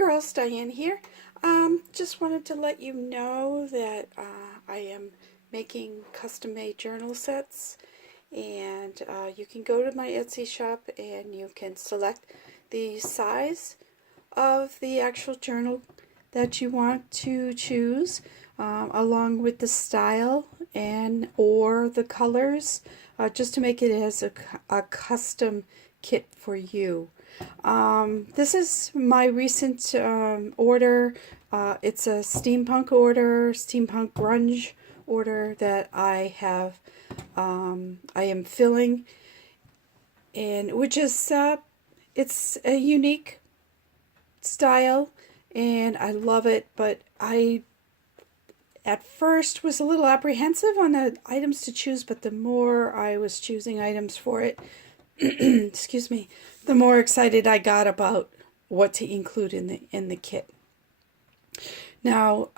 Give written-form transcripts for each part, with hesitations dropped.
girls, Diane here. Just wanted to let you know that I am making custom-made journal sets, and you can go to my Etsy shop and you can select the size of the actual journal that you want to choose, along with the style and or the colors, just to make it as a custom kit for you. This is my recent order. It's a steampunk order, steampunk grunge order that I have. I am filling, and which is it's a unique style, and I love it. But I at first was a little apprehensive on the items to choose, but the more I was choosing items for it, excuse me, the more excited I got about what to include in the kit. Now,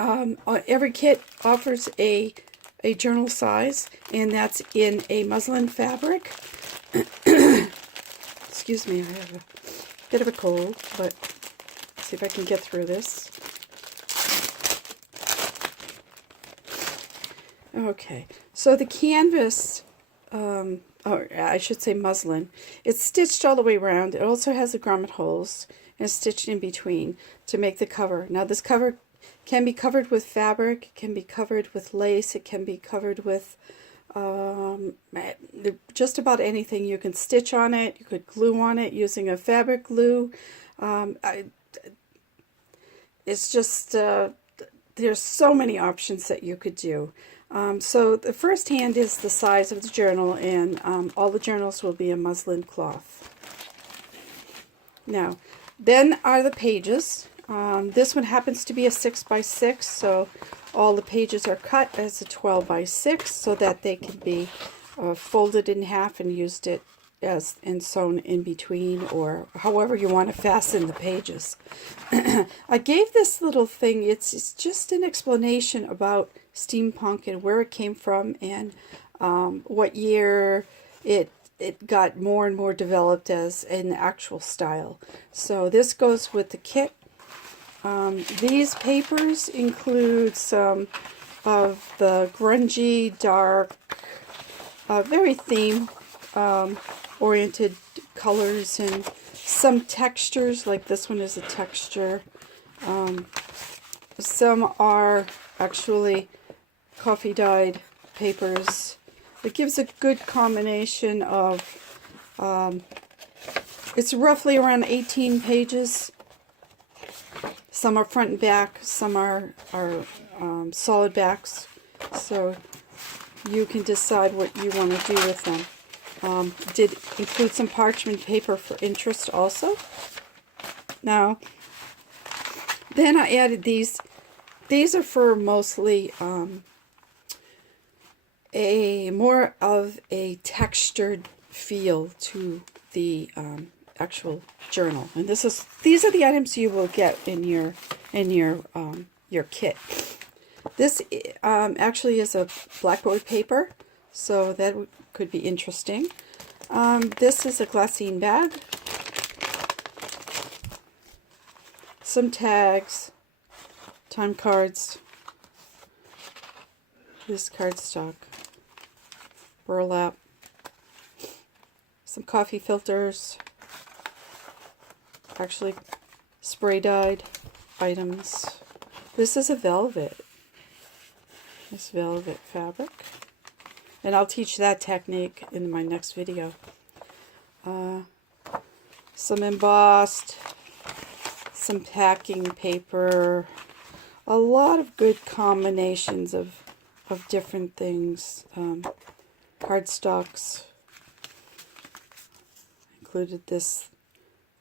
every kit offers a journal size, and that's in a muslin fabric. Excuse me, I have a bit of a cold, but let's see if I can get through this. Okay, so the canvas, or I should say muslin, it's stitched all the way around. It also has the grommet holes and stitched in between to make the cover. Now this cover can be covered with fabric, it can be covered with lace, it can be covered with just about anything. You can stitch on it, you could glue on it using a fabric glue. It's just, there's so many options that you could do. So the first hand is the size of the journal, and all the journals will be a muslin cloth. Now, then are the pages. This one happens to be a 6x6, so all the pages are cut as a 12x6 so that they can be folded in half and used it as and sewn in between, or however you want to fasten the pages. I gave this little thing, it's just an explanation about steampunk and where it came from, and what year it got more and more developed as an actual style. So this goes with the kit. These papers include some of the grungy, dark, very theme oriented colors, and some textures, like this one is a texture. Some are actually coffee dyed papers. It gives a good combination of, it's roughly around 18 pages. Some are front and back, some are solid backs, so you can decide what you want to do with them. Did include some parchment paper for interest also. Now, then I added these. These are for mostly a more of a textured feel to the actual journal, and these are the items you will get in your kit. This actually is a blackboard paper, so that could be interesting. This is a glassine bag, some tags, time cards, this cardstock, burlap, some coffee filters, actually spray dyed items. This is a velvet. This velvet fabric, and I'll teach that technique in my next video. Some embossed, some packing paper, a lot of good combinations of different things. Cardstocks, included this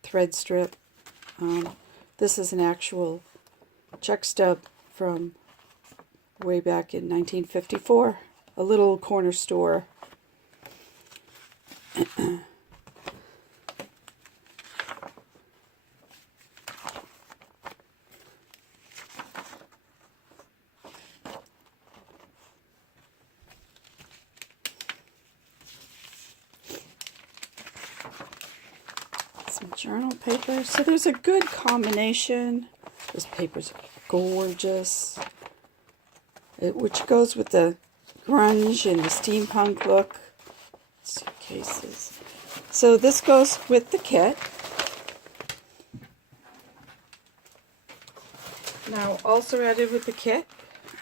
thread strip. This is an actual check stub from way back in 1954, a little corner store. journal paper. So there's a good combination. This paper's gorgeous. Which goes with the grunge and the steampunk look. Suitcases. So this goes with the kit. Now also added with the kit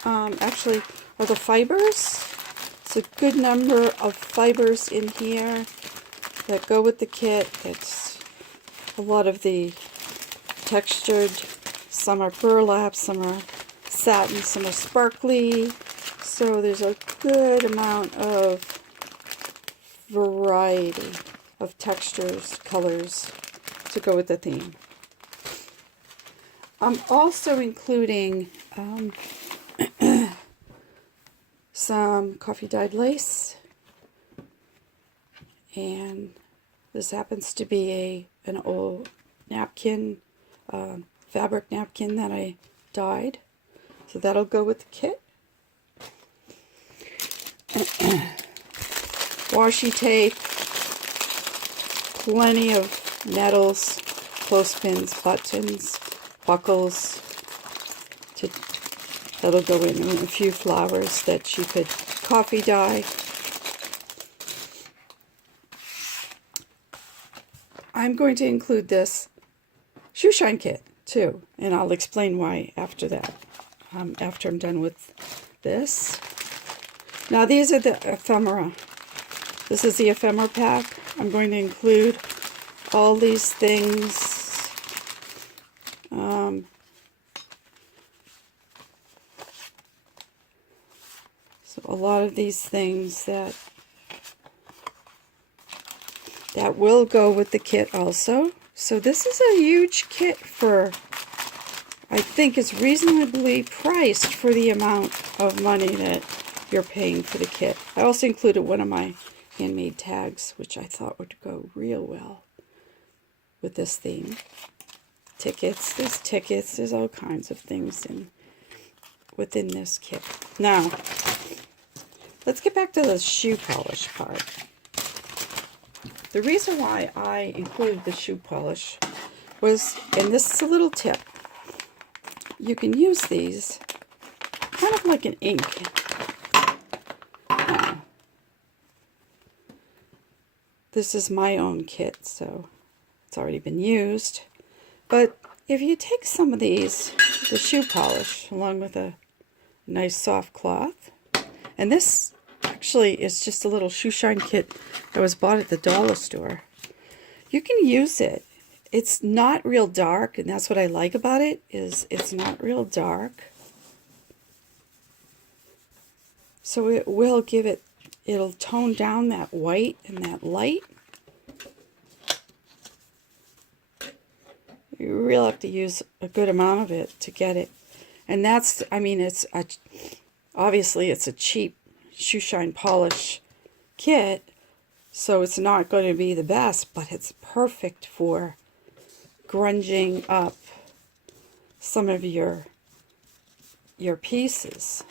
actually are the fibers. It's a good number of fibers in here that go with the kit. It's a lot of the textured, some are burlap, some are satin, some are sparkly. So there's a good amount of variety of textures, colors to go with the theme. I'm also including some coffee dyed lace, and this happens to be an old napkin, fabric napkin that I dyed, so that'll go with the kit. Washi tape, plenty of nettles, clothespins, buttons, buckles, that'll go in, and a few flowers that you could coffee dye. I'm going to include this shoe shine kit too, and I'll explain why after that, after I'm done with this. Now these are the ephemera. This is the ephemera pack. I'm going to include all these things. So a lot of these things that will go with the kit also. So this is a huge kit for, I think it's reasonably priced for the amount of money that you're paying for the kit. I also included one of my handmade tags, which I thought would go real well with this theme. Tickets, there's all kinds of things within this kit. Now, let's get back to the shoe polish part. The reason why I included the shoe polish was, and this is a little tip, you can use these kind of like an ink. This is my own kit, so it's already been used. But if you take some of these, the shoe polish, along with a nice soft cloth, and this actually is just a little shoe shine kit that was bought at the dollar store. You can use it. It's not real dark, and that's what I like about it, is it's not real dark. So it will give it, it'll tone down that white and that light. You really have to use a good amount of it to get it. And that's, I mean, obviously it's a cheap shoe shine polish kit, so it's not going to be the best, but it's perfect for grunging up some of your pieces.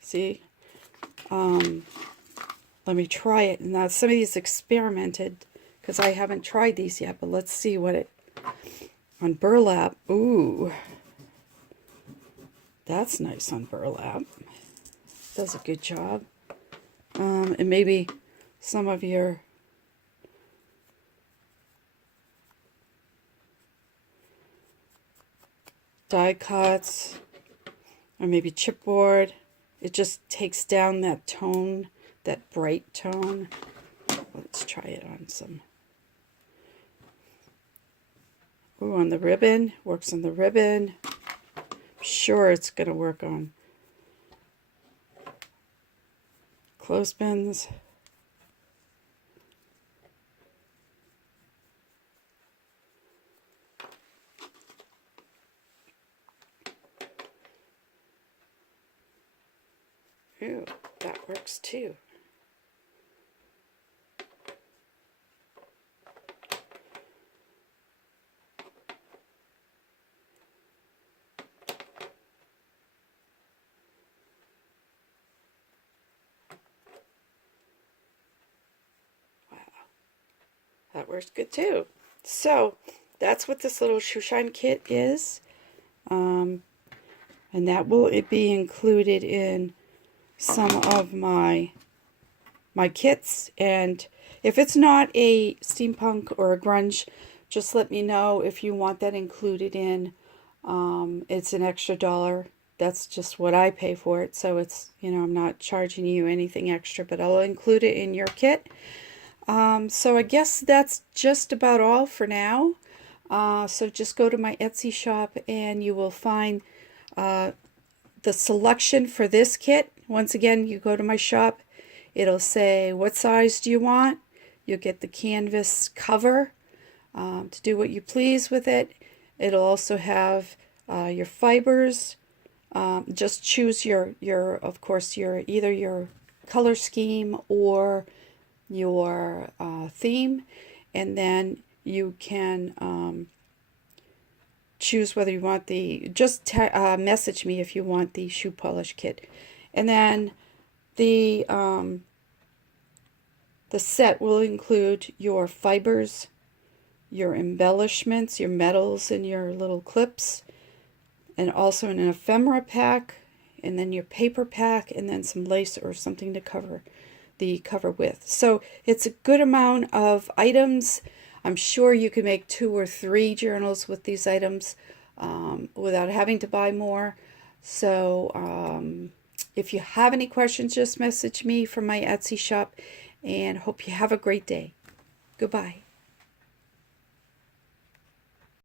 See, let me try it. Now some of these experimented because I haven't tried these yet, but let's see what it on burlap. Ooh, that's nice on burlap. Does a good job. And maybe some of your die cuts, or maybe chipboard. It just takes down that tone, that bright tone. Let's try it on some. Ooh, on the ribbon. Works on the ribbon. I'm sure it's going to work on clothespins. Ooh, that works too. Wow, that works good too. So that's what this little shoe shine kit is. And that will be included in some of my kits. And if it's not a steampunk or a grunge, just let me know if you want that included in. It's an extra $1. That's just what I pay for it. So it's, you know, I'm not charging you anything extra, but I'll include it in your kit. So I guess that's just about all for now. So just go to my Etsy shop and you will find the selection for this kit. Once again, you go to my shop, it'll say what size do you want. You'll get the canvas cover to do what you please with it. It'll also have your fibers. Just choose your of course either your color scheme or your theme, and then you can choose whether you want just message me if you want the shoe polish kit. And then the set will include your fibers, your embellishments, your metals, and your little clips, and also an ephemera pack, and then your paper pack, and then some lace or something to cover the cover with. So it's a good amount of items. I'm sure you could make 2 or 3 journals with these items without having to buy more. So if you have any questions, just message me from my Etsy shop, and hope you have a great day. Goodbye.